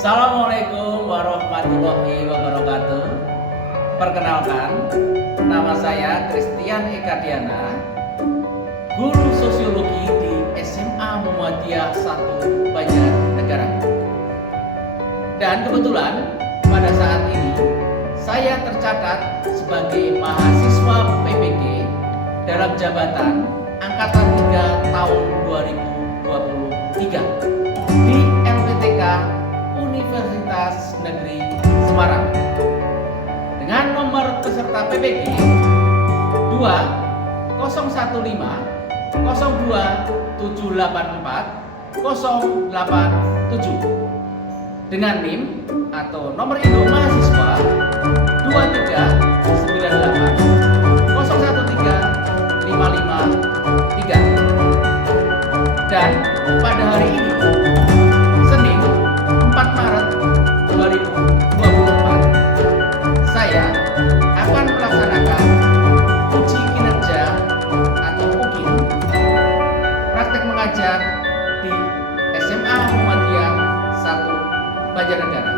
Assalamualaikum warahmatullahi wabarakatuh. Perkenalkan, nama saya Christian Eka Diana, guru sosiologi di SMA Muhammadiyah 1 Banjarnegara. Dan kebetulan pada saat ini saya tercatat sebagai mahasiswa PPG dalam jabatan Angkatan 3 tahun 2023 di LPTK Universitas Negeri Semarang dengan nomor peserta PPG 201502084 dengan NIM atau nomor induk mahasiswa 2313553 dan pada hari ini Senin 4 Maret 2024 saya akan melaksanakan uji kinerja atau UKIN praktek mengajar di SMA Muhammadiyah 1 Banjarnegara.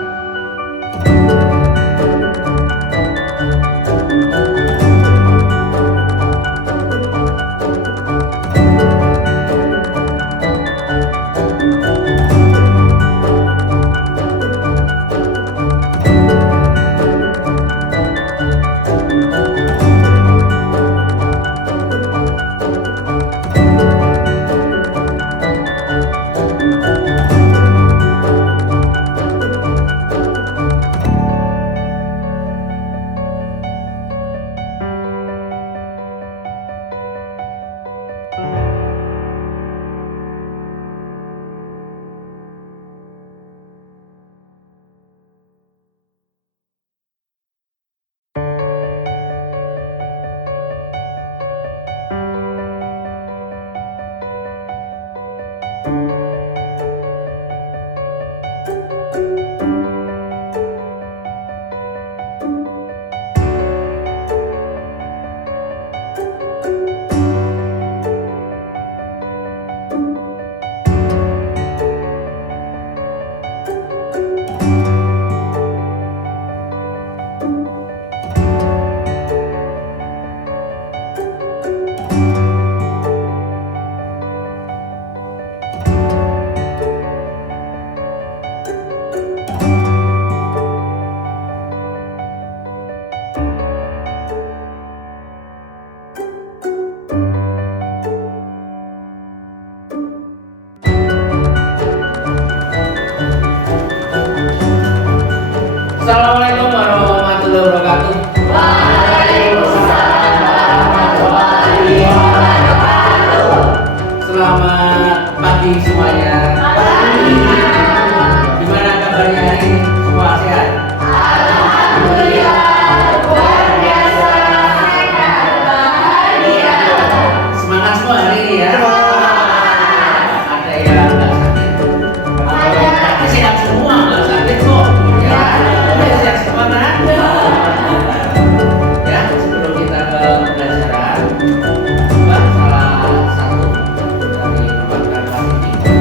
Assalamualaikum warahmatullahi wabarakatuh. Waalaikumsalam warahmatullahi wabarakatuh. Selamat pagi semuanya. Gimana kabarnya hari ini? Semua sehat? Alhamdulillah, luar biasa sehat bahagia. Semangat semua hari ini ya. Ada yang nggak sakit? Tapi sehat semua, nggak sakit kok. Ya, sehat semua kan? Ya, sebelum kita ke pembelajaran, Mbak salah satu dari perwakilan kelas ini, bisa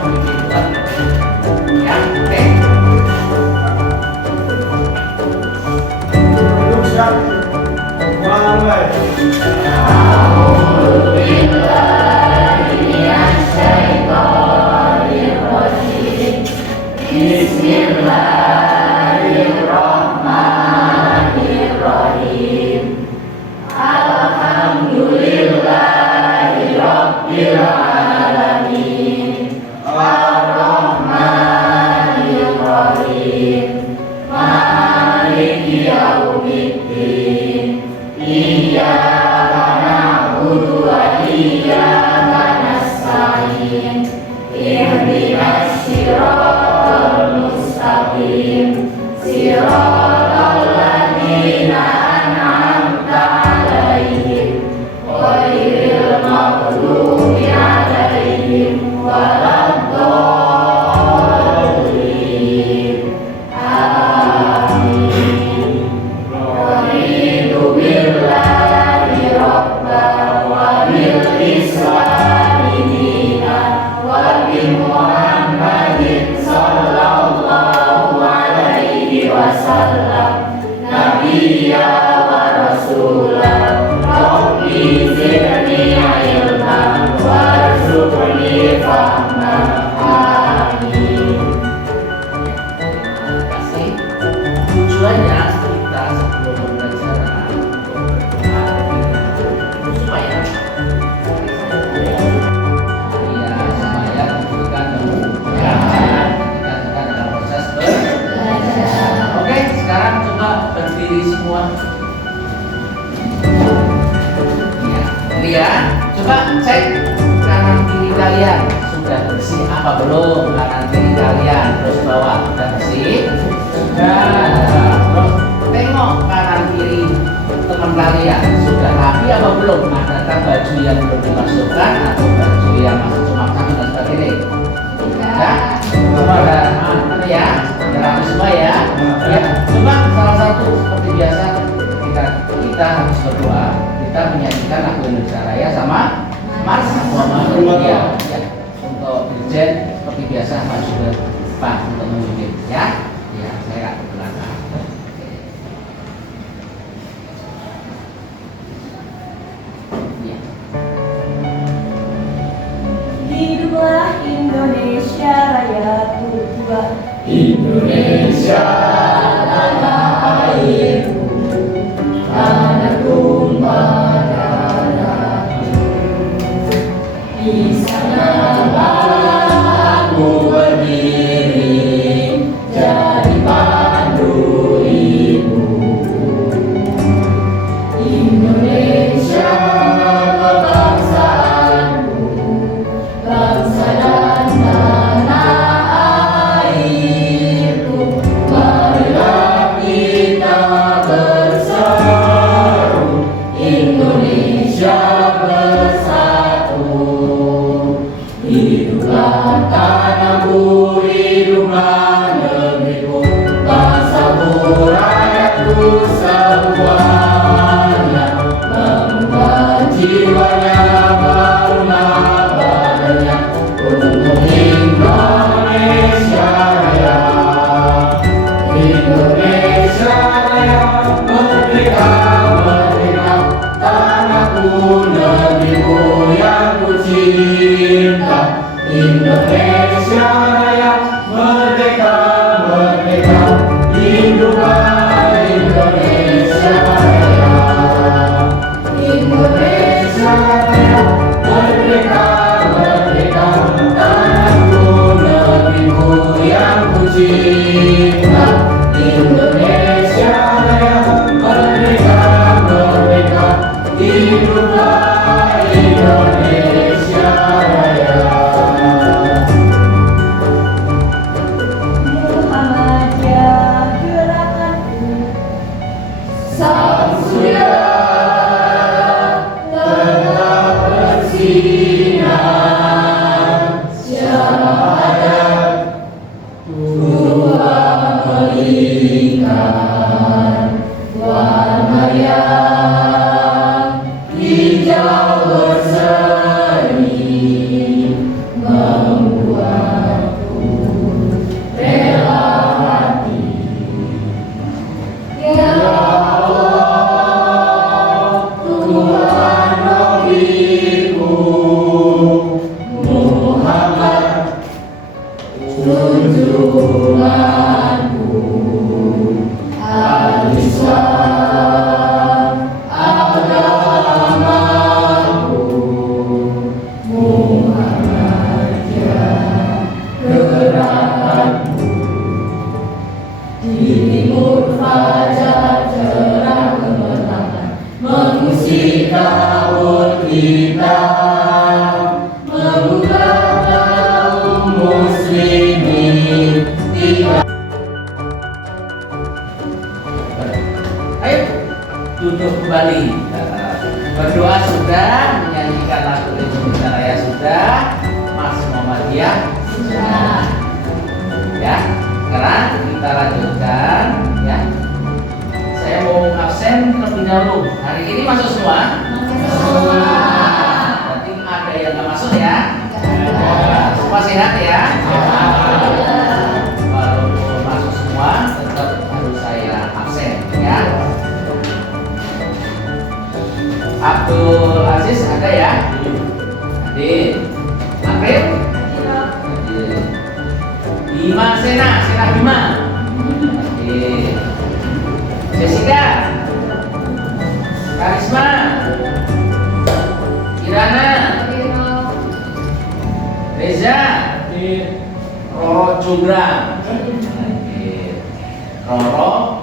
memimpin buat ya, oke. Bismillahirrahmanirrahim. Alhamdulillahirabbil alamin. Arrahmanirrahim. Maliki yaumiddin. Iyyaka na'budu wa iyyaka nasta'in. Ihdinas siratal mustaqim. Siratal ladzina an'amta 'alaihim ghairil maghdubi 'alaihim waladdallin. Amin. Raditu billahi rabban wa bil islami dinan wa bi Muhammadin sallallahu wasallam nabiyya wa rasulah rabbi zidni ilman warzuqni fahman amin. Terima kasih. Tujuannya kita sebelum pembelajaran itu supaya supaya kita kemudahan ketika kita dalam proses belajar. Oke, sekarang coba berdiri semua. Ya, coba cek kanan kiri kalian sudah bersih apa belum? Kanan kiri kalian terus bawah sudah bersih? Sudah. Terus tengok kanan kiri teman kalian sudah rapi apa belum? Adakah baju yang belum dimasukkan atau baju yang masih cuma tangan dan sebagainya? Ya, coba ada ya, rapi semua ya. Ya, coba salah satu seperti biasa kita harus berdoa. Kita menyanyikan lagu Indonesia Raya sama Mas Muhammad ya. Untuk dirjen seperti biasa Mas juga Pak untuk memimpin ya. Ya, saya ke belakang. Ya. Hiduplah Indonesia Raya Tuhan, Indonesia tanah airku, tanah tumpah darahku. Di sanalah aku berdiri, jadi pandu ibuku. Indonesia kebangsaanku, bangsa dan tanah airku. Marilah kita bersatu, Indonesia bersatu. Hiduplah tanahku, hiduplah negeriku, bangsaku, rakyatku semuanya. Mengubah jiwanya, bangunlah badannya untuk Indonesia Raya. Indonesia Raya, merdeka, merdeka, tanahku, negeriku yang ku cinta. Indonesia Raya, merdeka, merdeka, hiduplah Indonesia Raya. Indonesia Raya, merdeka, merdeka, tanahku, negeriku yang ku cinta. Indonesia Raya, merdeka, merdeka, hiduplah Indonesia Raya. Muhammadiyah gerakanku, Sang surya telah bersinar, syahadat Tuhan melingkar, warna yang hijau berseri membuatku rela hati. Ya Allah, Tuhan Nabiku Muhammad, junjunganku, al-Islam, agamaku, Muhammadiyah gerakanku. Di timur fajar cerah kemenangan, mengusir kabut hitam, membuka kaum muslimin tidak. Ayo duduk kembali. Berdoa sudah, menyanyikan lagu Indonesia Raya sudah, Mas Muhammadiyah sudah. Ya, sekarang kita lanjutkan ya. Saya mau absen terlebih dahulu. Hari ini masuk semua? Berarti ada yang nggak masuk ya? Semua sehat ya? Walaupun masuk semua, tetap harus saya Sunggrang. Roro,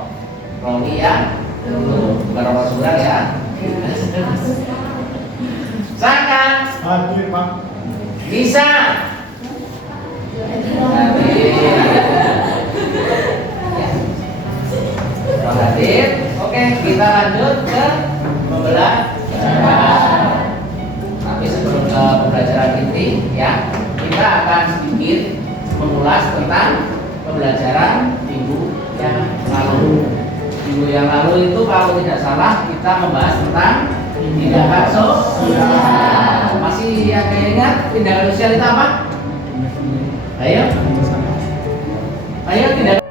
Romi ya. Bukan Roro Sunggrang ya. Saka. Hadir Pak. Bisa. Hadir. Oke, kita lanjut ke pembelajaran. Tapi sebelum ke pembelajaran inti ya, kita akan sedikit mengulas tentang pembelajaran minggu yang lalu. Minggu yang lalu itu kalau tidak salah kita membahas tentang tindakan sosial. Masih yang ingat tindakan sosial itu apa? Ayo. Ayo tindakan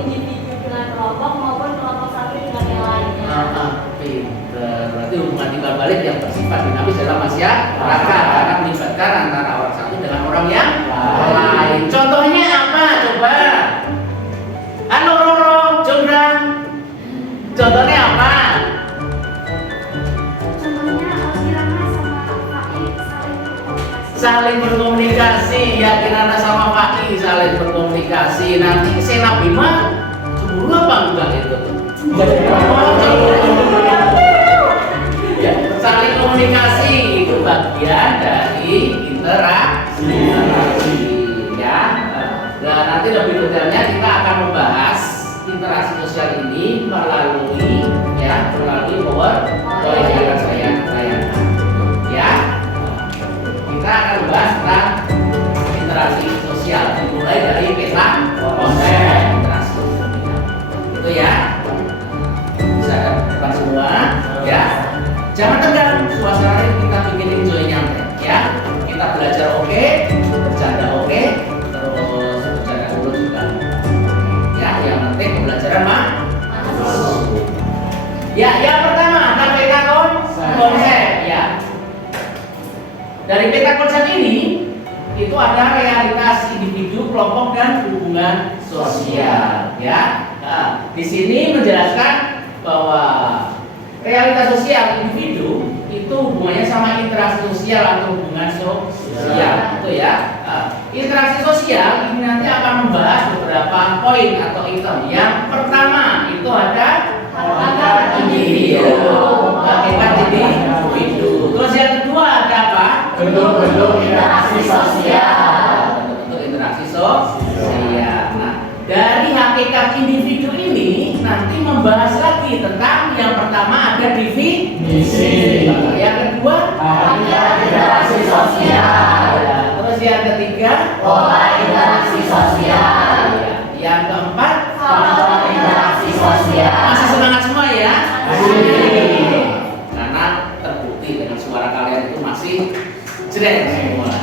individu dengan kelompok maupun kelompok satu dengan yang lainnya. Berarti hubungan timbal balik yang bersifat dinamis dalam masyarakat karena melibatkan antara orang satu dengan orang yang lain. Contohnya apa? Coba. Halo Roro, Jonggrang. Contohnya apa? Contohnya Kirana sama Fai Saling berkomunikasi. Ya, Kirana sama Fai saling berkomunikasi. Nanti Sena Bima cemburu apa enggak itu? Ya, saling komunikasi itu bagian dari interaksi. Ya, nah, nanti lebih detailnya kita akan membahas interaksi sosial ini melalui PowerPoint saya. Ya, kita akan membahas tentang interaksi sosial dimulai dari peta konsep interaksi. Itu ya. Bisa depan semua ya. Jangan tegang, suasananya kita bikin enjoy nyantai ya. Kita belajar oke, bercanda oke, terus bercanda dulu juga. Ya, yang penting pembelajaran masuk. Ya, yang pertama ada peta konsep ya. Dari peta konsep ini itu ada realitas individu, kelompok dan hubungan sosial ya. Nah, di sini menjelaskan bahwa realitas sosial individu itu hubungannya sama interaksi sosial atau hubungan sosial itu ya. Interaksi sosial ini nanti akan membahas beberapa poin atau item. Yang pertama itu ada hakikat individu. Hakikat individu. Terus yang kedua ada apa? Bentuk-bentuk interaksi sosial. Bentuk interaksi sosial. Nah, dari hakikat individu ini nanti membahas lagi tentang yang pertama ada definisi, yang kedua Hakikat interaksi sosial. ya, terus yang ketiga Pola interaksi sosial. yang keempat Faktor interaksi sosial. masih semangat semua ya? Masih. Karena terbukti dengan suara kalian itu masih jreng semua.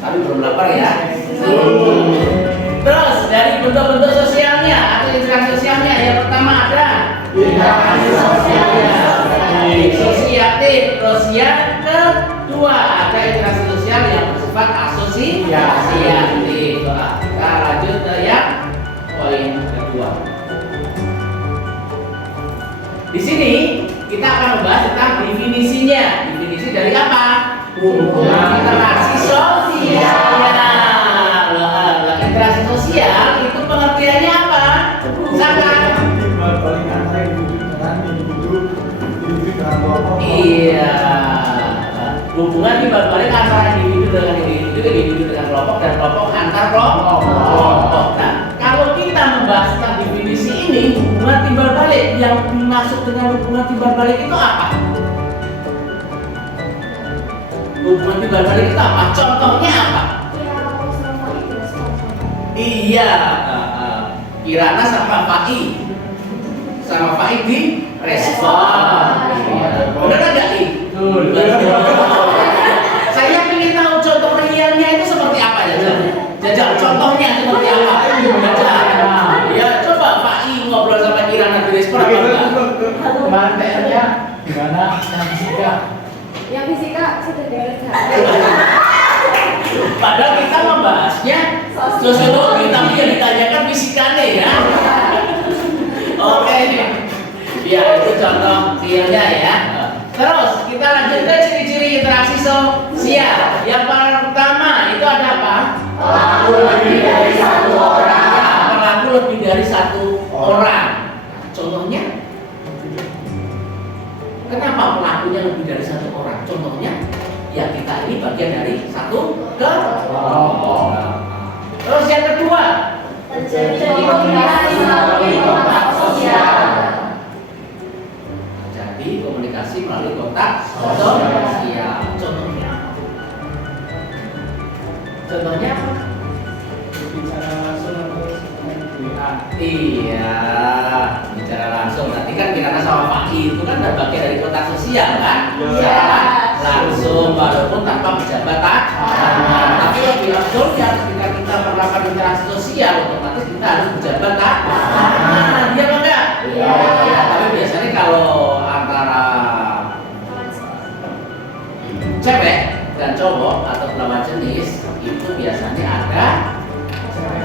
Tapi belum lapar ya? Terus dari bentuk-bentuk sosialnya atau interaksi sosialnya yang pertama ada Interaksi sosialnya asosiatif. Terus yang kedua ada interaksi sosial yang bersifat asosiatif. Kita lanjut ke yang poin kedua. Di sini kita akan membahas tentang definisinya. Definisi dari apa? Hubungan interaksi sosial. Interaksi sosial itu pengertiannya apa? Sangat. Iya. Hubungan timbal balik antara individu dengan individu dengan kelompok dan kelompok antar kelompok. Nah, kalau kita membahas tentang definisi ini, hubungan timbal balik yang dimaksud dengan hubungan timbal balik itu apa? Hubungan timbal balik itu apa? Contohnya apa? Iya, Kirana sama Fai di respon. Benar nggak nih? Saya ingin tahu contoh realnya itu seperti apa ya, Jajal. Contohnya seperti apa? Jajal. Ya, coba Fai ngobrol sama Kirana di respon apa enggak? Kemarin PR-nya gimana? Yang fisika. Yang fisika sudah dikerjakan. Padahal kita membahasnya sosiologi, tapi yang ditanyakan fisikanya ya. Oke, ya itu contoh realnya ya. Terus kita lanjut ke ciri-ciri interaksi sosial. Yang pertama itu ada apa? Pelaku lebih dari satu orang. Ya, pelaku lebih dari satu orang. Contohnya, kenapa pelakunya lebih dari satu orang? Contohnya, ya kita ini bagian dari satu kelompok. Terus yang kedua, Terjadi komunikasi melalui kontak sosial. jadi komunikasi melalui kontak sosial. Contohnya, contohnya, Bicara langsung atau WA. iya, bicara langsung. Nanti kan Kirana sama Pak I itu kan bagian dari kontak sosial kan? Bicara langsung walaupun tanpa pejabat tangan. Tapi lebih afdolnya ketika kita melakukan interaksi sosial, otomatis kita harus pejabat tangan. Iya apa enggak? Iya. Ya, tapi biasanya kalau antara cewek dan cowok atau lawan jenis itu biasanya ada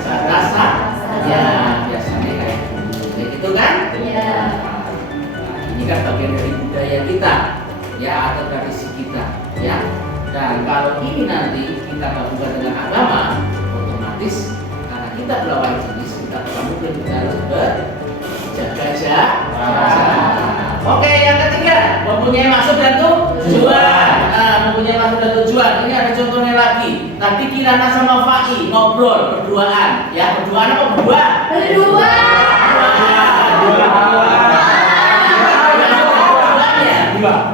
batasan. Ya, biasanya kayak gitu kan? Iya. Nah, ini kan bagian dari budaya kita, ya, atau tradisi kita, ya. Dan kalau ini nanti kita gabungkan dengan agama, otomatis karena kita berlawan jenis, kita mungkin kita harus berjaga-jaga. Oke, yang ketiga, mempunyai maksud dan tujuan. Nah, mempunyai maksud dan tujuan. Ini ada contohnya lagi. Tadi Kirana sama Fai ngobrol berduaan, ya, berduaan apa berdua? Berdua.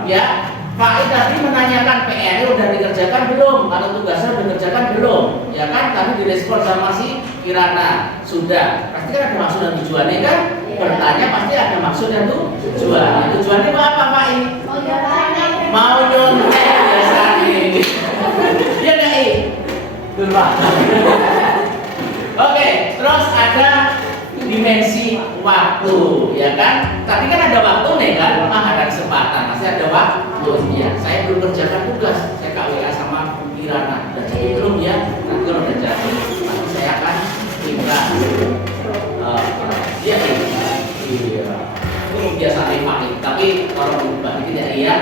Ya, Pak I tadi menanyakan PR udah dikerjakan belum atau tugasnya udah dikerjakan belum, ya kan? Tadi direspon sama si Kirana sudah. Pasti kan ada maksud dan tujuannya kan? Bertanya pasti ada maksud dan tujuan. Tujuannya apa Pak I? Mau nyontek biasanya. Ya nggak I? Oke, terus ada dimensi waktu, ya kan? Tadi kan ada waktu nih kan? Ada kesempatan, masih ada waktu. Ya, saya belum kerjakan tugas, saya KWA sama Kirana. Udah jadi belum ya? Nanti kalau udah jadi, nanti saya akan tinggal. Iya, iya. Itu biasa nih, tapi kalau berubah tidak iya.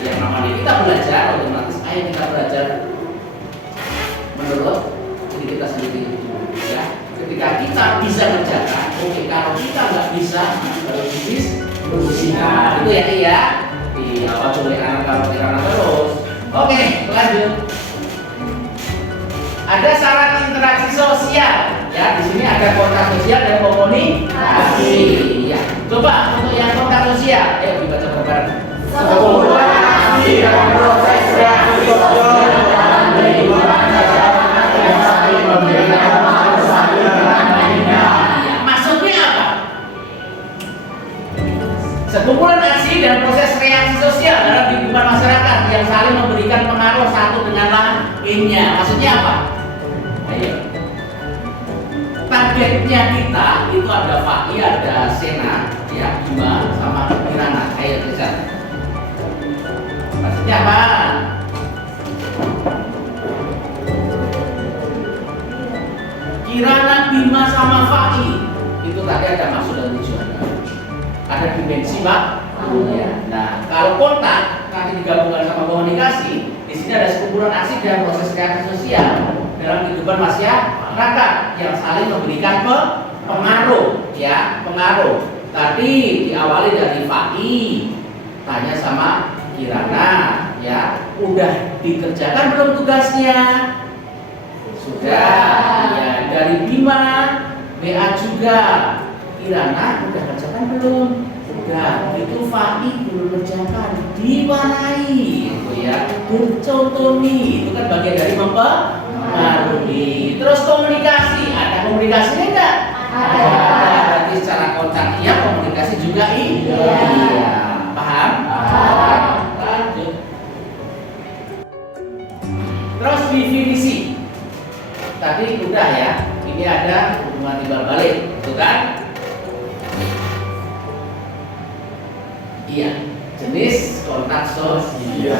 Yang namanya kita belajar, otomatis ayo kita belajar menurut diri kita sendiri, ya. Ketika kita bisa kerjakan, oke. Kalau kita nggak bisa, kalau berusaha itu ya iya. Di apa coba anak kalau Kirana terus. Oke, lanjut. Ada syarat interaksi sosial, ya. Di sini ada kontak sosial dan komunikasi. Ya. Coba untuk yang kontak sosial, ayo dibaca bareng. Sekumpulan aksi dalam proses kreasi sosial dalam lingkungan masyarakat yang saling memberikan makna satu dengan lainnya. Maksudnya apa? Sekumpulan aksi dan proses reaksi sosial dalam lingkungan masyarakat yang saling memberikan pengaruh satu dengan lainnya. Maksudnya apa? Ayo. Targetnya kita itu ada Fai, ada Sena, ya, Bima, sama Kirana. Ayo tulisan. Maksudnya apa? Kirana, Bima, sama Fai itu tadi ada maksud dan tujuan. Ada dimensi Pak. Ya. Nah, kalau kontak nanti digabungkan sama komunikasi, di sini ada sekumpulan aksi dan proses kreasi sosial dalam kehidupan masyarakat yang saling memberikan pengaruh, ya, pengaruh. Tadi diawali dari Fai, tanya sama Kirana, ya, udah dikerjakan belum tugasnya? Sudah. Ya, dari Bima, BA juga. Kirana udah kerjakan belum? Udah. Itu Fai belum kerjakan. Diwarnai, itu ya. Contohnya itu kan bagian dari mempengaruhi. Terus komunikasi, ada komunikasinya enggak? Ada. Berarti secara kontak iya, komunikasi juga iya. Paham? Paham. Lanjut. Terus definisi. Tadi udah ya. Ini ada hubungan timbal balik, itu kan? Iya. Jenis kontak sosial.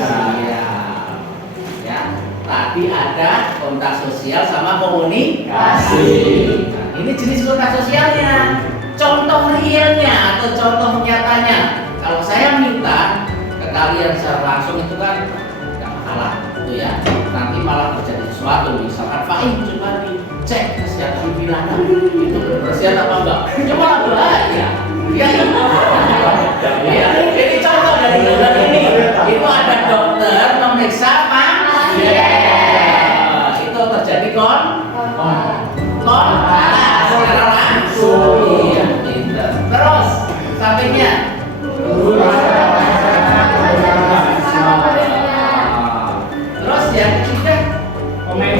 Ya. Tadi ada kontak sosial sama komunikasi. Nah, ini jenis kontak sosialnya. Contoh realnya atau contoh nyatanya. Kalau saya minta ke kalian secara langsung itu kan nggak alat itu ya. Nanti malah terjadi sesuatu, misalkan Fahim coba dicek kesehatan pikiran itu bersihan apa enggak? Coba bahaya. Ya, ya. Jadi contoh dari gambar ini, itu ada dokter memeriksa pasien. Itu terjadi secara langsung. Iya, pinter. Terus sampingnya. Terus yang ketiga, ya,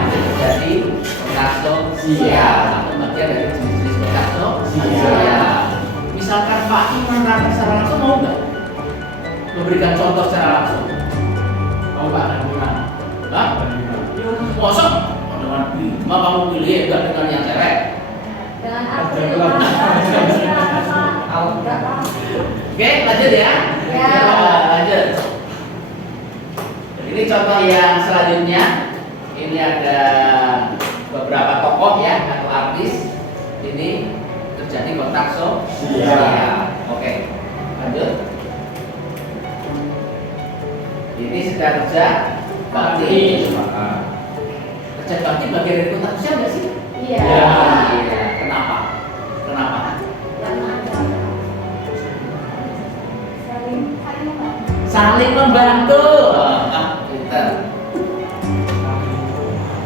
itu terjadi kontak sosial atau bagian dari jenis-jenis kontak sosial. Misalkan Pak Iman menerapkan secara langsung, mau nggak memberikan contoh secara langsung? Mau Pak? Hah? Kosong? Mau kamu pilih enggak dengan yang cewek? Dengan aku. Oke, lanjut ya. Ya. Lanjut. Ini contoh yang selanjutnya. Ini ada beberapa tokoh ya atau artis. Ini terjadi kontak sosial. Oke, lanjut. Ini sedang kerja bakti. Kerja bakti bagian dari kontak sosial nggak sih? Iya. Iya. Kenapa? Kenapa? Saling membantu. Pinter.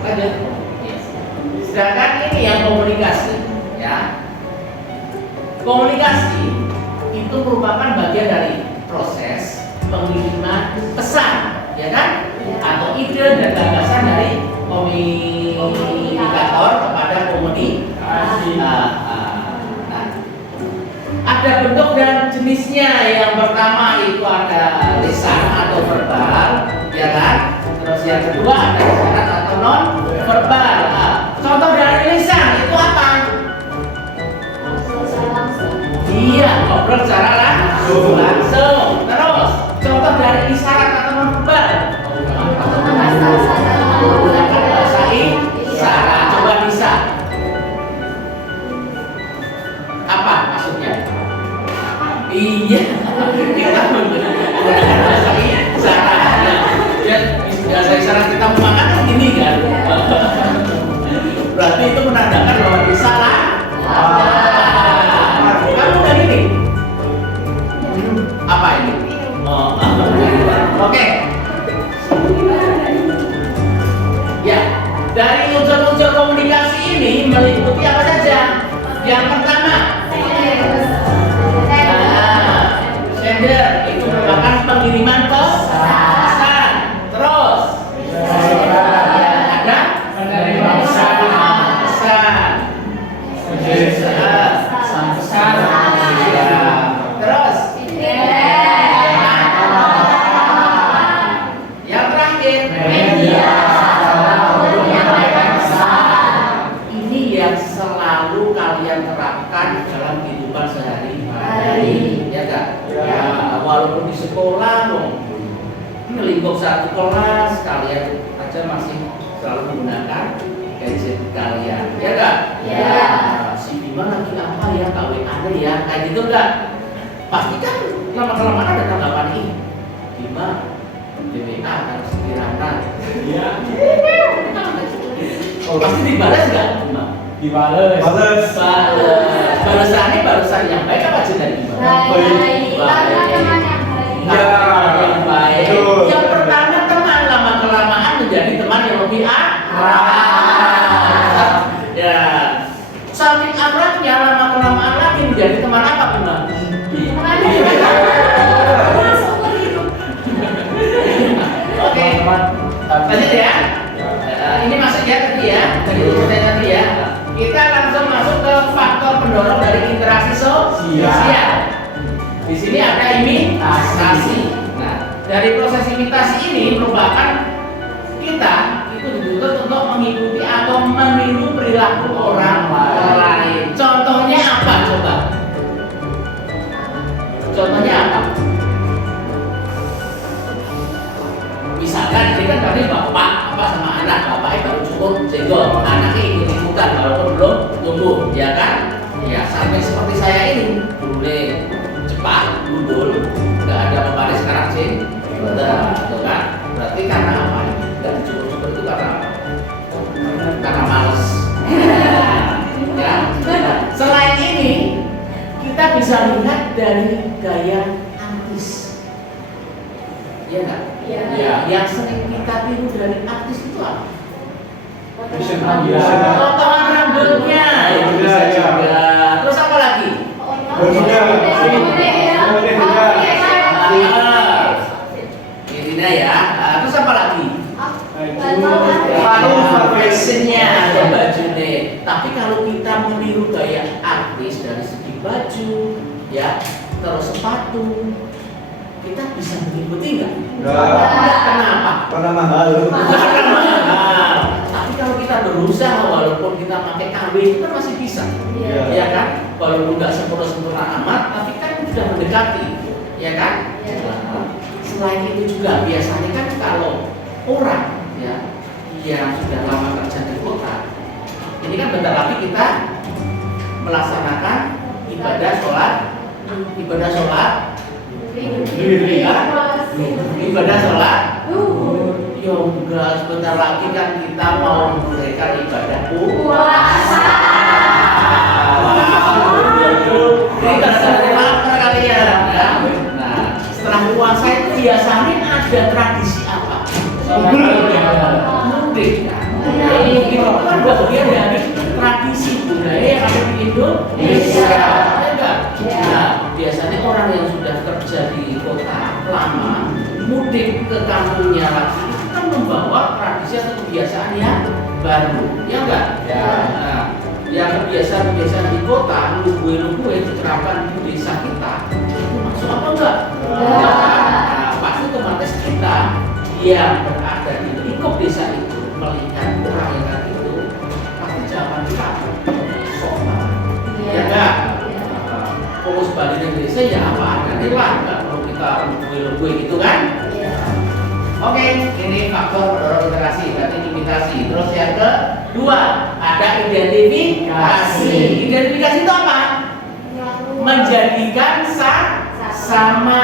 Lanjut. Sedangkan ini yang komunikasi, ya. Komunikasi itu merupakan bagian dari proses pengiriman pesan, ya kan? Atau ide dan gagasan dari komunikator kepada komunikasi. Ada bentuk dan jenisnya. Yang pertama itu ada lisan atau verbal, ya kan? Terus yang kedua ada isyarat atau non verbal. Contoh dari lisan itu apa? Iya, ngobrol secara langsung. Terus contoh dari isyarat atau non verbal. Menggunakan bahasa isyarat. Coba bisa. Apa maksudnya? Iya, kita menggunakan bahasa isyarat. Ya, bahasa isyarat kita memakan kan gini kan? Berarti itu menandakan bahwa disalah. Kamu udah gini? Apa ini? Oke. Ya, dari unsur-unsur komunikasi ini meliputi apa saja? Yang pertama, sender itu merupakan pengiriman pesan. Terus ada penerima pesan. Terus yang terakhir media. Ini yang selalu kalian terapkan dalam kehidupan sehari-hari, ya kan? Ya, walaupun di sekolah, melingkup satu kelas, kalian aja masih selalu menggunakan gadget kalian, ya kan? Ya. Si Bima lagi apa ya? KW ada ya? Kayak gitu enggak? Pasti kan lama-kelamaan ada tanggapan ini. Bima DWA harus kirana. Iya. Pasti dibalas enggak, Bima? Dibales. Balasannya balasan yang baik apa aja dari Bima? Yang baik. Yang pertama teman, lama-kelamaan menjadi teman yang lebih akrab. Ya. Saking akrabnya lama-kelamaan lagi menjadi teman apa, Bima? Oke. Lanjut ya. Ini masuk ya tadi ya. Dari urusan tadi ya. Kita langsung masuk ke faktor pendorong dari interaksi sosial. Di sini ada imitasi. Nah, dari proses imitasi ini merupakan kita itu dituntut untuk mengikuti atau meniru perilaku orang lain. Contohnya apa coba? Contohnya apa? Misalkan ini kan tadi bapak apa sama anak, bapaknya baru cukur senggol, anaknya ikut-ikutan walaupun belum tumbuh, ya kan? Ya sampai seperti saya ini boleh cepat, gundul, nggak ada pembaris sekarang sih. bisa lihat dari gaya artis. Iya nggak? Iya. Ya, yang sering kita tiru dari artis itu apa? Fashion Potongan rambutnya itu bisa juga. Terus apa lagi? Ini ya. Terus apa lagi? Fashionnya atau bajunya. Tapi kalau kita meniru gaya artis dari segi baju, ya, terus sepatu, kita bisa mengikuti nggak? Kenapa? Karena mahal. Mahal. Tapi kalau kita berusaha, walaupun kita pakai KW itu kan masih bisa, Iya. ya kan? Walaupun nggak sempurna amat, tapi kan sudah mendekati, ya kan? Nah, selain itu juga biasanya kan kalau orang ya yang sudah lama kerja di kota, ini kan bentar lagi kita melaksanakan ibadah sholat, ibadah sholat, ibadah sholat. Ya enggak, sebentar lagi kan kita mau menunaikan ibadah puasa. Ini tanda-tanda lapar kalian ya. Nah, setelah puasa itu biasanya ada tradisi apa? Mudik kan? Itu kan bagian dari tradisi budaya yang ada di Indonesia. Ya enggak? Nah, biasanya orang yang sudah kerja di kota lama mudik ke kampungnya lagi itu kan membawa tradisi atau kebiasaan yang baru, ya enggak? Ya. Nah, yang kebiasaan di kota, lugu-lugu yang diterapkan di desa kita, itu masuk apa enggak? Ya. Nah, pasti otomatis kita yang berada di lingkup desa itu melihat orang yang tadi itu pasti jawaban kita sopan, ya enggak? Fokus balik Indonesia ya apa adanya lah, nggak perlu kita lugu-lugu gitu kan? Oke, ini faktor pendorong literasi, berarti imitasi. Terus yang kedua, ada identifikasi. Identifikasi itu apa? Menjadikan sama.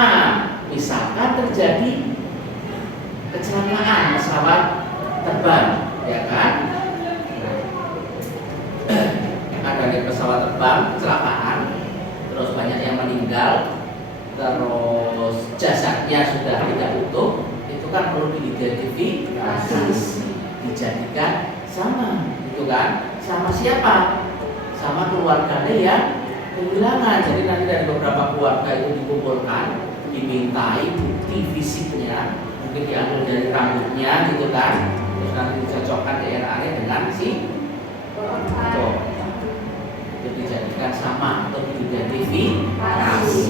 Misalkan terjadi kecelakaan pesawat terbang, ya kan? Ada di pesawat terbang kecelakaan, terus banyak yang meninggal, terus jasadnya sudah tidak utuh. Kan perlu diidentifikasi, dijadikan sama, gitu kan? Sama siapa? Sama keluarganya yang kehilangan. Jadi nanti dari beberapa keluarga itu dikumpulkan, dimintai bukti fisiknya, mungkin diambil dari rambutnya, gitu kan? Terus nanti dicocokkan DNA-nya dengan si foto. Itu dijadikan sama atau diidentifikasi.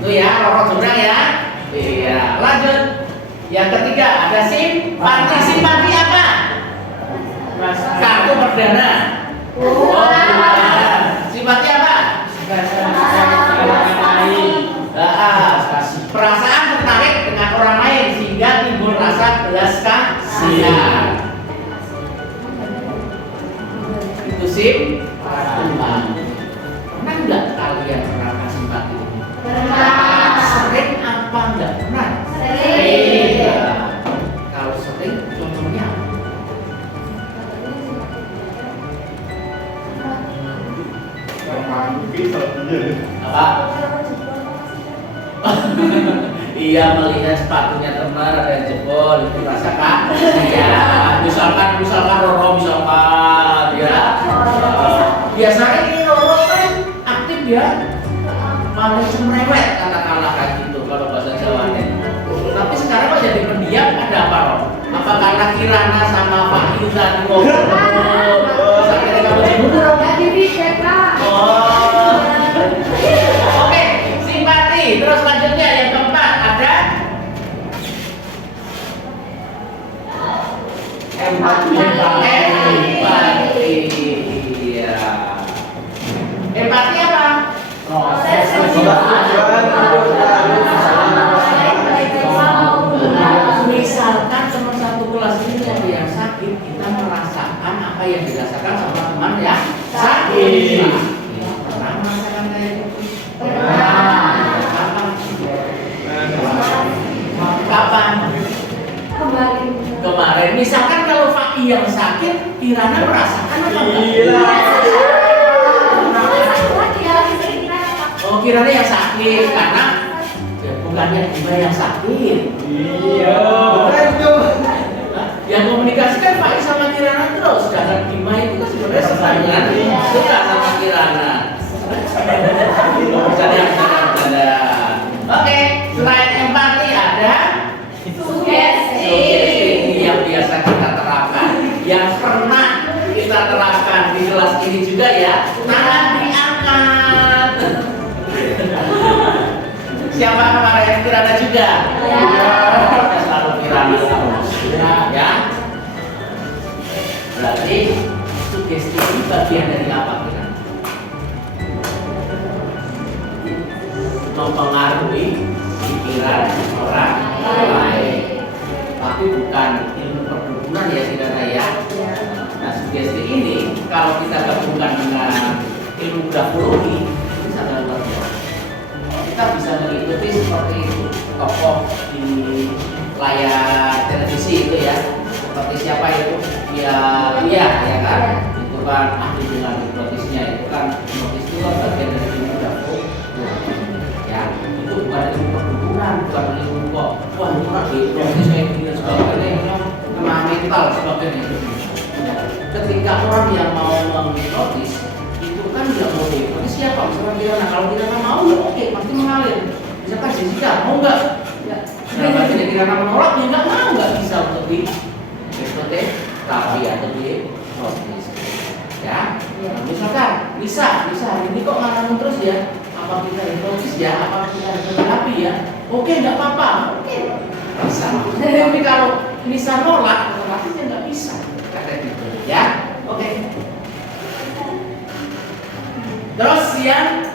Itu ya, Roro Jurang ya. Iya, lanjut. Yang ketiga ada simpati. Simpati apa? Kartu perdana. Simpati apa? Perasaan tertarik dengan orang lain sehingga timbul rasa belas kasihan. Itu simpati. Pernah nggak kalian merasakan simpati? Pernah. Sering apa nggak pernah? Sering. Kalau sering, contohnya apa? Iya, melihat sepatunya teman ada yang jebol itu rasakan. Ya, misalkan Roro ya. Biasanya ini Roro kan aktif ya, malah semrewet katakanlah kayak gitu kalau bahasa Jawanya. Tapi sekarang kok jadi pendiam, ada apa Rom? Apa karena Kirana sama Faiza di ngobrol? Sampai kamu cemburu? Oh. Oke, simpati. Terus lanjutnya yang keempat ada empati. Iya. Empati apa? Proses misalkan teman satu kelas ini ada yang sakit, kita merasakan apa yang dirasakan sama teman yang sakit. Pernah merasakan kayak gitu? Kapan? Kemarin. Misalkan kalau Fai yang sakit, Kirana merasakan apa? Oh Pemikirannya yang sakit karena ya, bukan yang Bima yang sakit. Iya. Bukan itu. Yang komunikasi kan Pak sama Kirana terus. Karena Bima itu kan sebenarnya sebenarnya suka sama Kirana. Bukan yang ada. Oke, selain empati ada Sugesti. sugesti yang biasa kita terapkan, yang pernah kita terapkan di kelas ini juga ya. Tangan diangkat. Siapa kemarin Kirana juga? Ya. Kita selalu Kirana terus. Ya. Berarti sugesti ini bagian dari apa Kirana? Mempengaruhi pikiran orang lain, tapi bukan ilmu perdukunan ya Kirana ya. Nah, sugesti ini kalau kita gabungkan dengan ilmu grafologi itu sangat luar biasa. Kita bisa mengikuti seperti tokoh di layar televisi itu ya, seperti siapa itu ya kan, itu kan ahli dengan hipnotisnya, itu kan hipnotis itu kan bagian dari ilmu grafologi ya, itu bukan ilmu perdukunan, bukan ilmu kok wah ini orang hipnotis kayak gini dan sebagainya, kena mental sebagainya itu. Ketika orang yang mau menghipnotis itu kan dia mau hipnotis siapa? Misalkan dia, nah kalau Kirana mau ya oke, pasti mengalir. Misalkan Jessica mau nggak? Ya. Nah, bagian Kirana menolak ya nggak bisa untuk di hipnotis, tapi atau di hipnotis. Ya. Nah, misalkan bisa ini kok ngalamin terus ya? Apa kita hipnotis ya? Apa kita hipnoterapi ya? Oke, nggak apa-apa. Oke, bisa. Tapi kalau bisa nolak, otomatis ya nggak bisa. Kata gitu. Ya, oke. Terus yang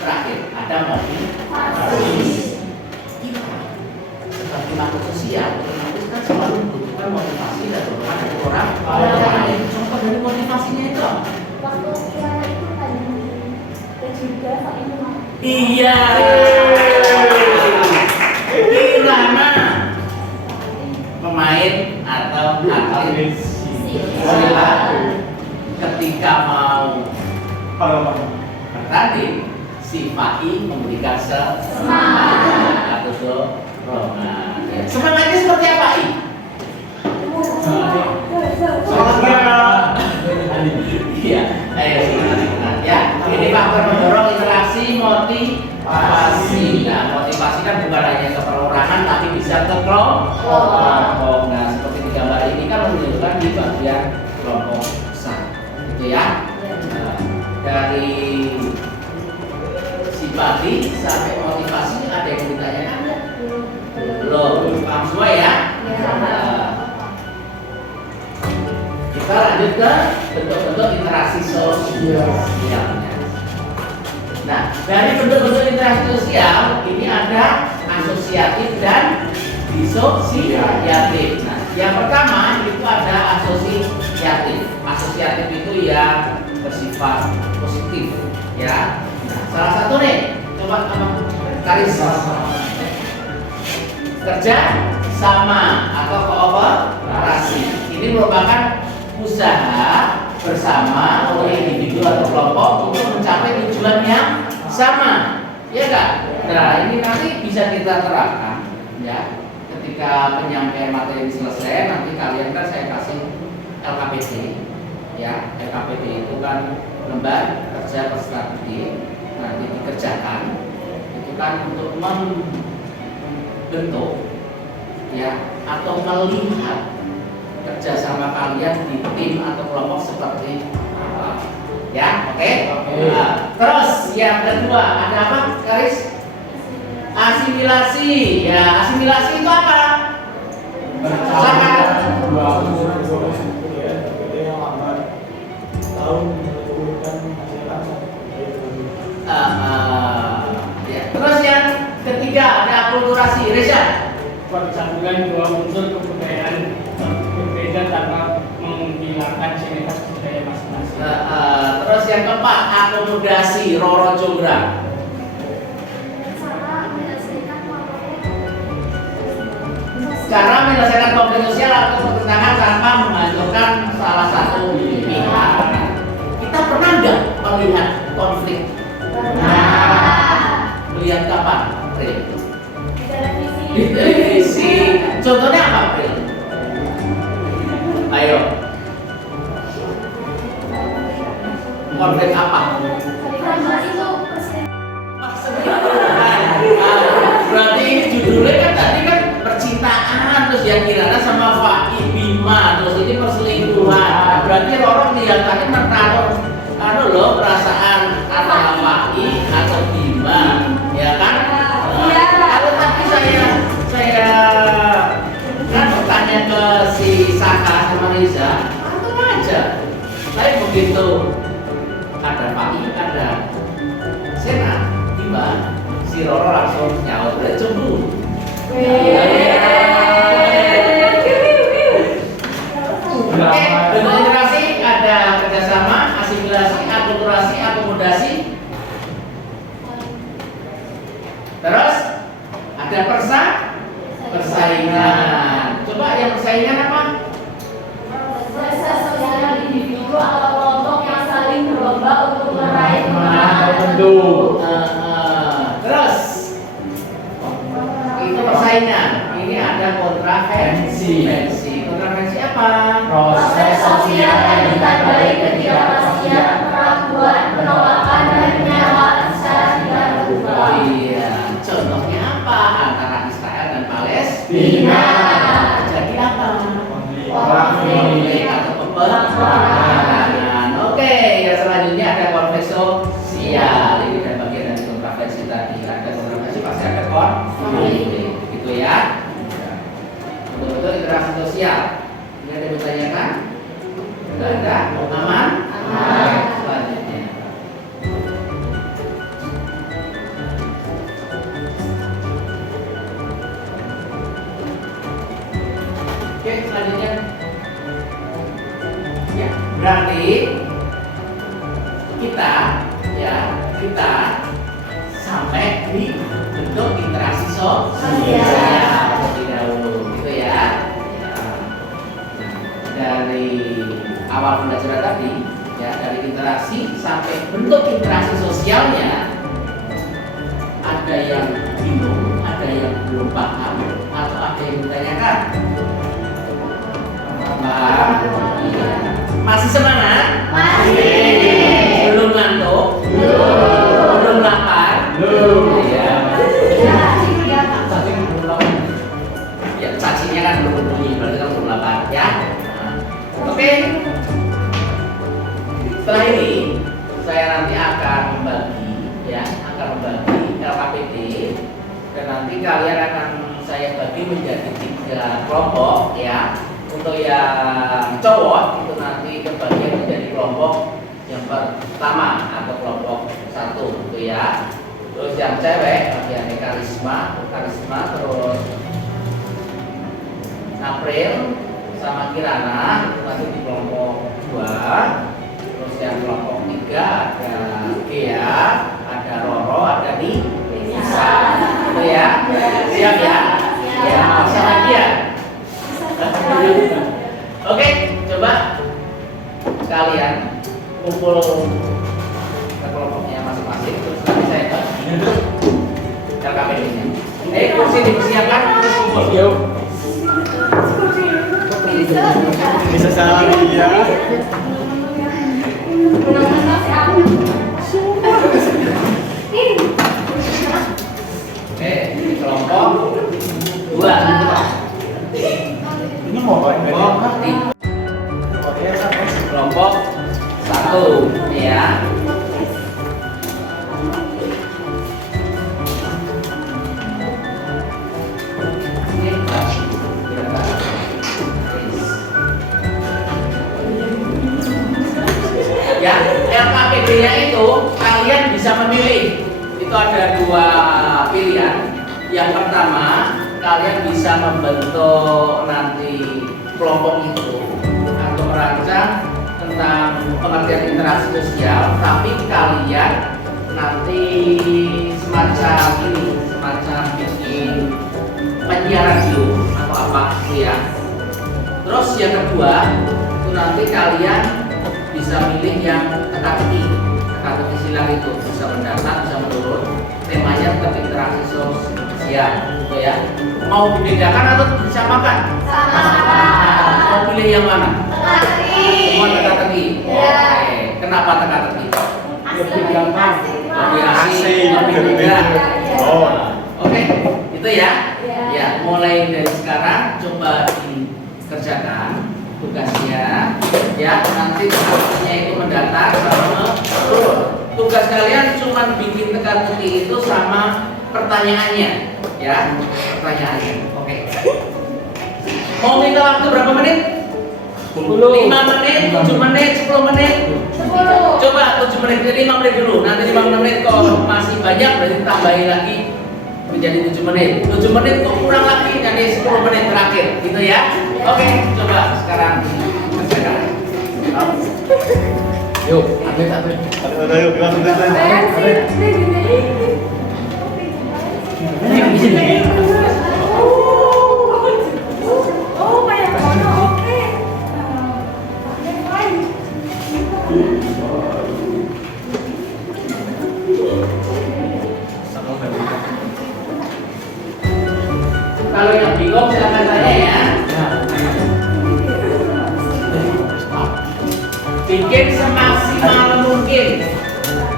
terakhir ada motivasi. Kita sebagai makhluk sosial, otomatis kan selalu membutuhkan motivasi dan dorongan dari orang lain. Contoh dari motivasinya itu apa? Waktu Kirana itu kan dan juga Pak Ibu. Iya. Kirana pemain atau atlet bola ketika mau bertanding si Fai memberikan semangat atau dorongan. Ya. Semangatnya seperti apa I? Iya, ayo semangat ya. Ini faktor mendorong interaksi motivasi. Nah, motivasi kan bukan hanya ke perorangan tapi bisa ke kelompok. Nah, seperti di gambar ini kan menunjukkan di bagian kelompok besar, gitu ya. Nah, dari simpati sampai motivasi ada yang ditanyakan nggak? Belum, paham semua ya? Nah, kita lanjut ke bentuk-bentuk interaksi sosialnya. Nah, dari bentuk-bentuk interaksi sosial ini ada asosiatif dan disosiatif. Nah, yang pertama itu ada asosiatif. Asosiatif itu yang bersifat positif, ya. Nah, salah satu nih, coba Karis kerja sama atau kooperasi. Ini merupakan usaha bersama oleh individu atau kelompok untuk mencapai tujuan yang sama, ya kan? Nah, ini nanti bisa kita terapkan, ya. Ketika penyampaian materi ini selesai, nanti kalian kan saya kasih LKPD, ya. LKPD itu kan lembar kerja strategi, nanti dikerjakan. Itu kan untuk membentuk, ya, atau melihat kerjasama kalian di tim atau kelompok seperti apa, ya, oke? Nah, terus yang kedua ada apa, Karis? Asimilasi, ya. Asimilasi itu apa? Sangat ya. Terus yang ketiga ada akulturasi, Reza. Persatuan dua unsur kebudayaan berbeda tanpa menghilangkan ciri khas budaya masing-masing. Terus yang keempat akomodasi, Roro Jonggrang. Cara menyelesaikan konflik sosial atau pertentangan tanpa menghancurkan salah satu pihak. Kita pernah nggak melihat konflik? Nah, Definisi. Contohnya apa, April? Ayo. Konflik apa? Berarti judulnya kan tadi kan percintaan, terus yang Kirana sama Fai Bima, terus ini perselingkuhan. Berarti orang kelihatannya menaruh loh perasaan antara Fai atau Bima, ya kan? Kalau tadi saya kan bertanya ke si Saka sama Riza, antum aja. Saya begitu ada Fai, ada Sena, Bima, si Roro langsung nyaut, udah cemburu. Oke, bentuk interaksi ada kerjasama, asimilasi, akulturasi, akomodasi. Terus ada persaingan. Coba yang persaingan apa? Proses sosial individu atau kelompok yang saling berlomba untuk meraih kemenangan tertentu. Terus itu persaingan. Ini ada kontravensi. Kontravensi apa? Proses sosial yang ditandai ketidakpastian, keraguan, penolakan, dan penyerangan secara tidak terbuka. Oh iya. Contohnya apa? Antara Israel dan Palestina. Jadi apa? Konflik atau peperangan. Oke, yang selanjutnya ada konflik sosial. Ini kan bagian dari kontravensi tadi. Ada kontravensi pasti ada konflik. Gitu ya. Betul-betul interaksi sosial. Ini ada yang bertanyakan? Tidak ada? Aman? Aman. Selanjutnya. Oke, selanjutnya. Ya, berarti kita sampai di bentuk interaksi sosial terlebih dahulu, gitu ya. Dari awal pembelajaran tadi, ya, dari interaksi sampai bentuk interaksi sosialnya, ada yang bingung, ada yang belum paham, atau ada yang ditanyakan. Paham? Iya. Masih semangat? Masih. Belum ngantuk? Belum lapar? Iya. Ya, cacingnya kan belum bunyi, berarti kan belum lapar, ya. Oke. Setelah ini saya nanti akan membagi LKPD, dan nanti kalian akan saya bagi menjadi 3 kelompok, ya. Untuk yang cowok itu nanti kebagian menjadi kelompok yang pertama atau kelompok 1, gitu ya. Terus yang cewek bagiannya karisma, terus April sama Kirana nanti di kelompok 2. Terus yang kelompok 3 ada Gea, ada Roro, ada Nisa, gitu ya. Siap ya? Ya, sama dia. Oke, coba kalian kumpul ke kelompoknya masing-masing, terus nanti saya bagi LKPD-nya. Kursi dipersiapkan, terus kumpul. Bisa salah ya. Oke, kelompok 2. Ini mau apa? Kelompok 1, ya. Ya, LKPD-nya itu kalian bisa memilih. Itu ada 2 pilihan. Yang pertama, kalian bisa membentuk nanti kelompok itu atau merancang tentang pengertian interaksi sosial, tapi kalian nanti semacam bikin penyiar radio atau apa gitu ya. Terus yang kedua, itu nanti kalian bisa milih yang teka-teki silang itu, bisa mendatar, bisa menurun, temanya tetap interaksi sosial, gitu ya. Mau dibedakan atau disamakan? Mau pilih yang mana? Semua teka-teki. Oke. Kenapa teka-teki? Lebih gampang. Lebih asing, lebih mudah. Oke, itu ya. Ya, mulai dari sekarang coba dikerjakan tugasnya. Ya, nanti saatnya itu mendatar sama turun. Tugas kalian cuma bikin teka-teki itu sama pertanyaannya. Ya, pertanyaannya. Oke. Mau minta waktu berapa menit? 5 menit, 7 menit, 10 menit. Coba 7 menit, jadi 5 menit dulu. Nanti 5 menit kalau masih banyak berarti tambahin lagi menjadi 7 menit. 7 menit kok kurang lagi jadi 10 menit terakhir, gitu ya. Oke, coba sekarang kerjakan. Yuk, ambil. Ayo, gimana Kalau yang bingung silakan tanya ya. Bikin semaksimal mungkin,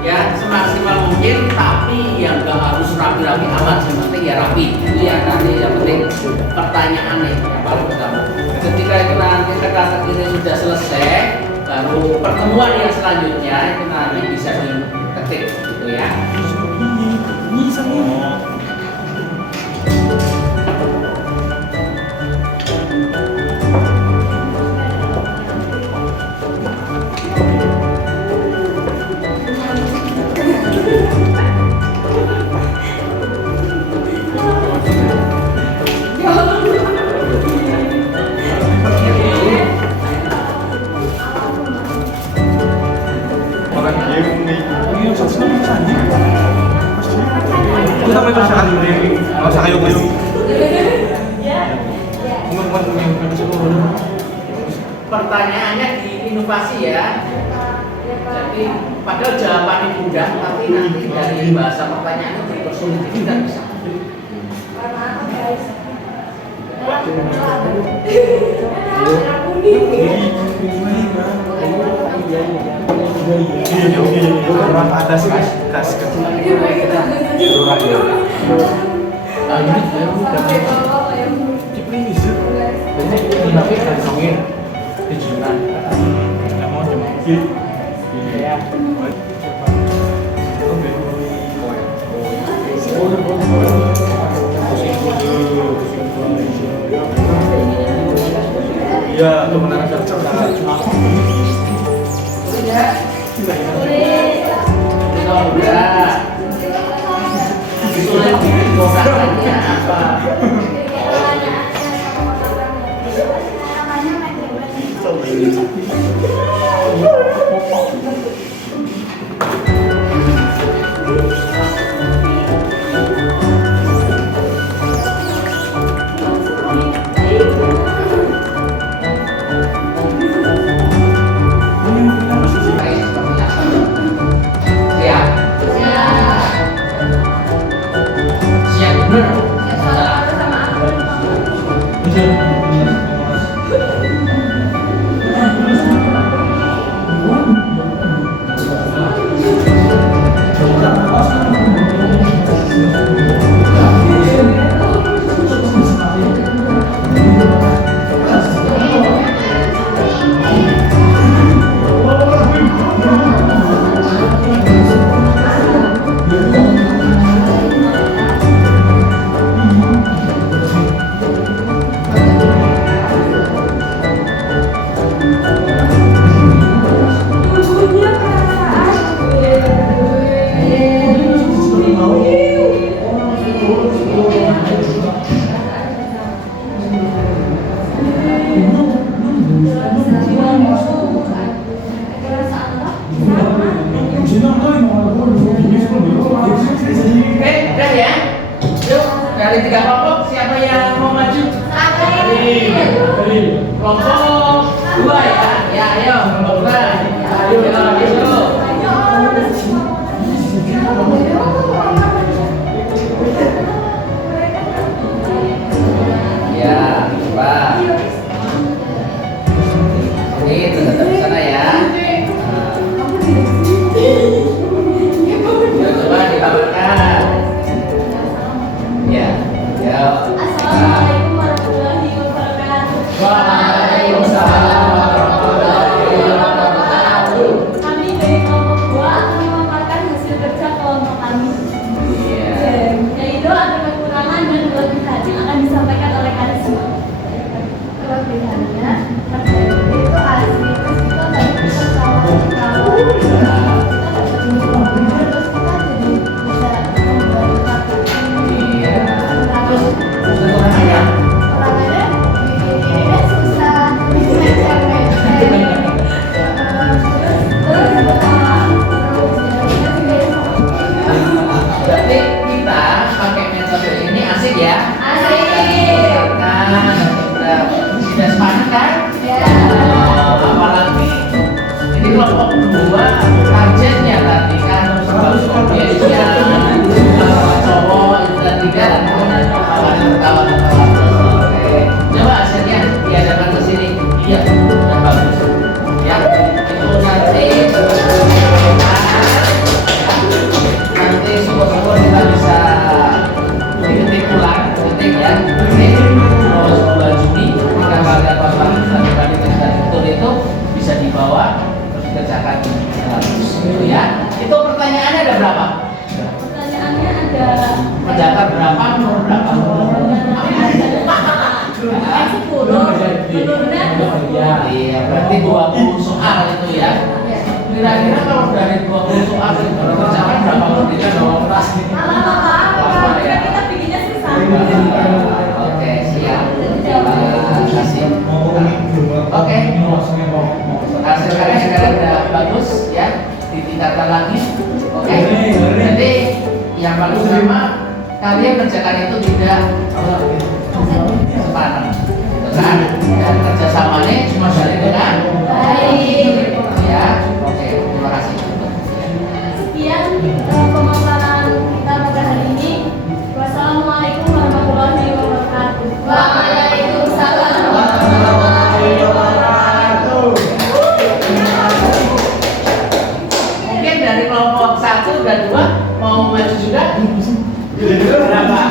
ya semaksimal mungkin, tapi yang gak harus rapi-rapi amat, yang penting ya rapi. Itu ya nanti yang penting pertanyaannya yang paling utama. Ketika itu nanti teka-teki ini sudah selesai, baru pertemuan yang selanjutnya itu nanti bisa diketik, gitu ya. orang game nih. Kita mau persiapan dulu ya. Enggak usah kayu-kayu. Pertanyaannya di inovasi ya. Jadi padahal jawabannya mudah, tapi nanti dari bahasa pertanyaan itu dipersulit tidak bisa. Berapa ada sih kasih ke Iya, kemenangan cerdas. Kalau udah sulit dikosakannya apa? Siap? Siap bener? Udah ya? Yuk, dari 3 kelompok siapa yang mau maju? Kelompok 2 ya? Ya, ayo, kelompok 2. Ayo, ayo. Kira-kira kalau dari 20 soal itu kalau kerjakan berapa menit kan bawa kelas? Lama ya. Kita bikinnya susah. Oke, siap. Terima kasih. Oke. Hasil karya sekarang udah bagus ya. Ditingkatkan lagi. Oke. Jadi yang paling utama kalian kerjakan itu tidak sepadan, kan? Dan kerjasamanya cuma dari dengan Baik. ya. Oke, terima kasih. Sekian pemaparan kita pada hari ini. Wassalamualaikum warahmatullahi wabarakatuh. Waalaikumsalam warahmatullahi wabarakatuh. Mungkin dari kelompok 1 dan 2 mau maju juga? Berapa?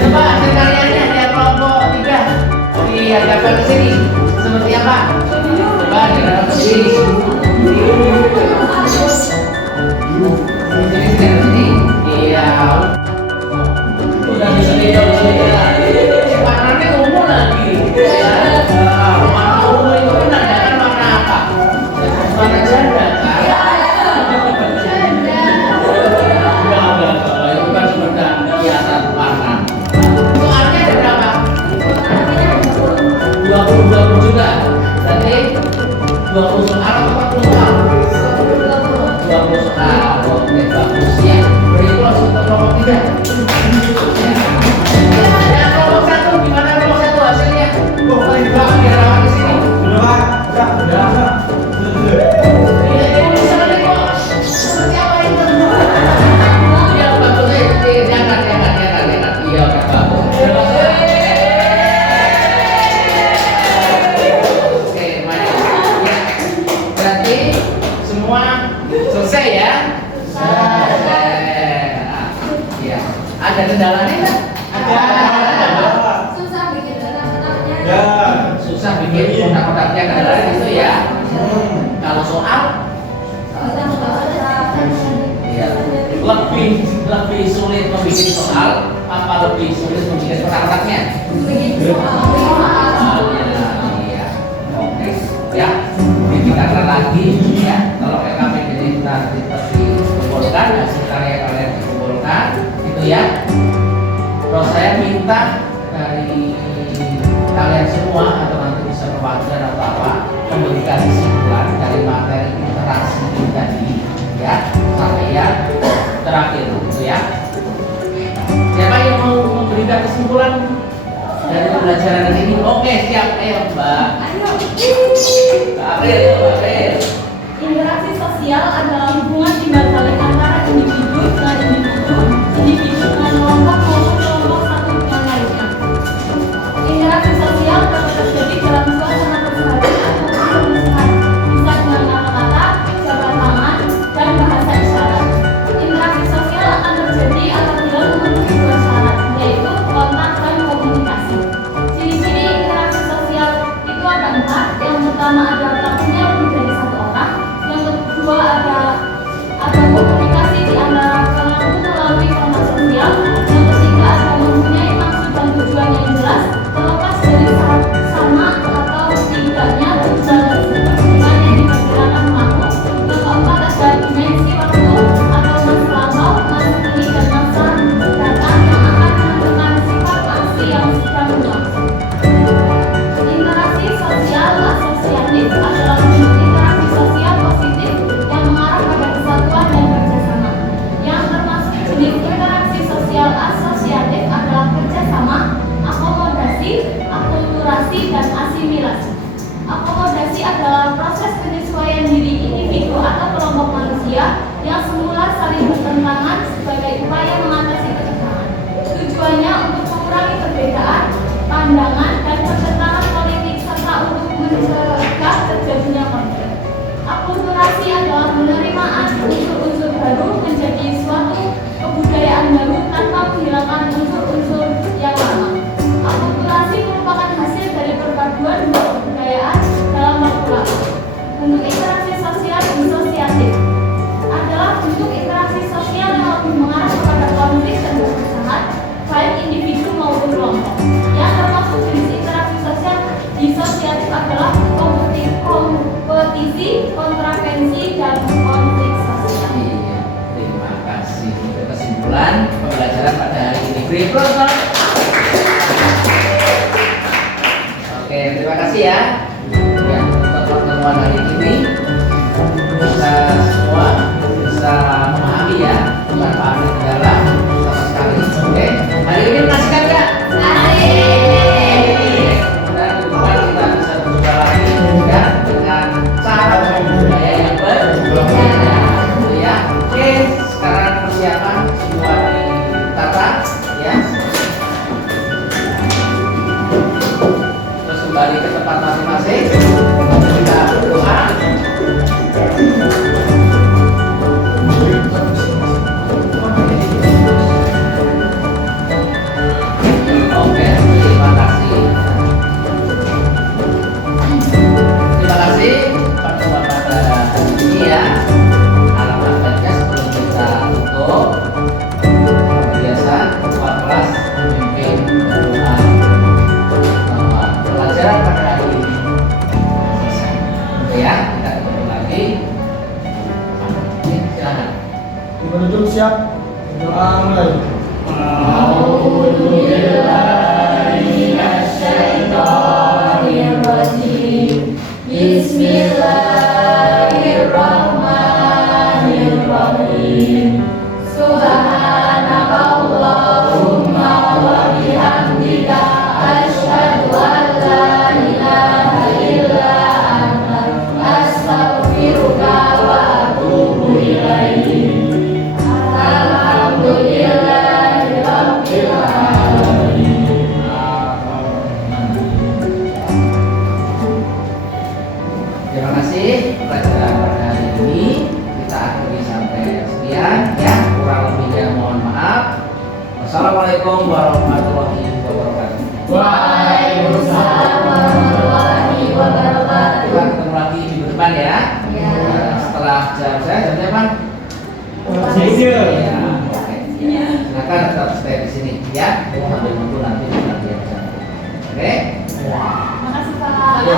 Coba hasil karyanya dari kelompok 3 dihadapkan ke sini. Seperti apa? Coba dihadapkan ke sini. Sini. Iya. Udah bisa dicoba. Warnanya ungu lagi. Warna ungu itu menandakan warna apa? Warna janda kan? Enggak, itu kan sebentar hiasan warna. Soalnya ada berapa? 20 juga. Berarti 20 soal atau 40 soal? 20 soal. Oke, bagus ya. Berarti langsung ke kelompok 3. Ya, kelompok 1 gimana kelompok 1 hasilnya? Paling belakang biar rawan di sini. Iya, ini bisa nih kok. Seperti apa itu? Iya, bagus. Jangan. Iya, oke, bagus. Oke, mari. Ya. Berarti semua selesai ya? Iya. Ada kendalanya nggak? Susah bikin kotak-kotaknya. Susah bikin kotak-kotaknya kendalanya itu ya. Kalau soal ya, lebih sulit membuat soal apa lebih sulit membuat kotak-kotaknya? Iya. Oke. Ya, ditingkatkan lagi ya. Kalau PKP ini nanti dikumpulkan, hasil karya kalian dikumpulkan, gitu ya. Terus saya minta dari kalian semua atau nanti bisa perwakilan atau apa memberikan kesimpulan dari materi interaksi ini tadi ya sampai ya terakhir gitu ya. Siapa yang mau memberikan kesimpulan dari pembelajaran ini? Oke, siap. Ayo Mbak. April. Interaksi sosial adalah hubungan tindak balik antara individu dengan individu dengan kelompok maupun kelompok satu dengan lainnya. Interaksi sosial dapat terjadi dalam suasana persahabatan atau permusuhan, bisa dengan kata-kata, jabat tangan, dan bahasa isyarat. Interaksi sosial akan terjadi apabila memenuhi dua syarat, yaitu kontak dan komunikasi. Ciri-ciri interaksi sosial itu ada 4. Yang pertama ada pelakunya lebih dari 1 orang. Yang kedua ada komunikasi di antara pelaku melalui kontak sosial. Yang ketiga ada mempunyai maksud dan tujuan yang jelas, terlepas dari sama atau tidaknya tujuan dengan yang diperkirakan pelaku. Yang keempat ada dimensi waktu atau masa lampau, masa kini dan masa datang yang akan menentukan sifat aksi yang sedang berlangsung. Interaksi sosial asosiatif adalah bentuk interaksi sosial positif yang mengarah pada kesatuan dan kerjasama. Yang termasuk jenis interaksi sosial asosiatif adalah kerjasama, akomodasi, akulturasi, dan asimilasi. Akomodasi adalah proses penyesuaian diri individu atau kelompok manusia yang semula saling bertentangan sebagai upaya mengatasi ketegangan. Tujuannya untuk mengurangi perbedaan, kesimpulan pembelajaran pada hari ini. Beri applause, Pak. Oke, terima kasih ya. Ya, untuk pertemuan hari ini kita semua bisa memahami ya, tanpa ada kendala sama sekali. Oke, hari ini menasihkan nggak? Dan ke depan kita bisa berjumpa lagi ya, dengan cara budaya yang berbeda. Gitu ya. Oke, sekarang persiapan semua ditata ya. Terus kembali ke tempat masing-masing. Kita berdoa. Oke, terima kasih. Terima kasih pertemuan pada hari ini ya. Harapan baiknya sebelum kita tutup, biasa ketua kelas memimpin doa bahwa pelajaran pada hari ini selesai. Oke ya, kita ketemu lagi. Oke, silakan. Menutup siap. Doa mulai. Bismillahirrahmanirrahim. Subhanakallahumma wa bihamdika asyhadu an la ilaha illa anta astaghfiruka wa atubu ilaik. Alhamdulillahirabbil alamin. Terima kasih pelajaran pada hari ini kita akhiri sampai sekian ya, kurang lebihnya mohon maaf. Wassalamualaikum warahmatullahi wabarakatuh. Waalaikumsalam warahmatullahi wabarakatuh. Kita ketemu lagi minggu depan ya. Ya. Setelah jam berapa? Siap. Ya, oke. Silakan tetap stay di sini ya. Sambil nunggu nanti kita lihat jam. Oke. Makasih Pak.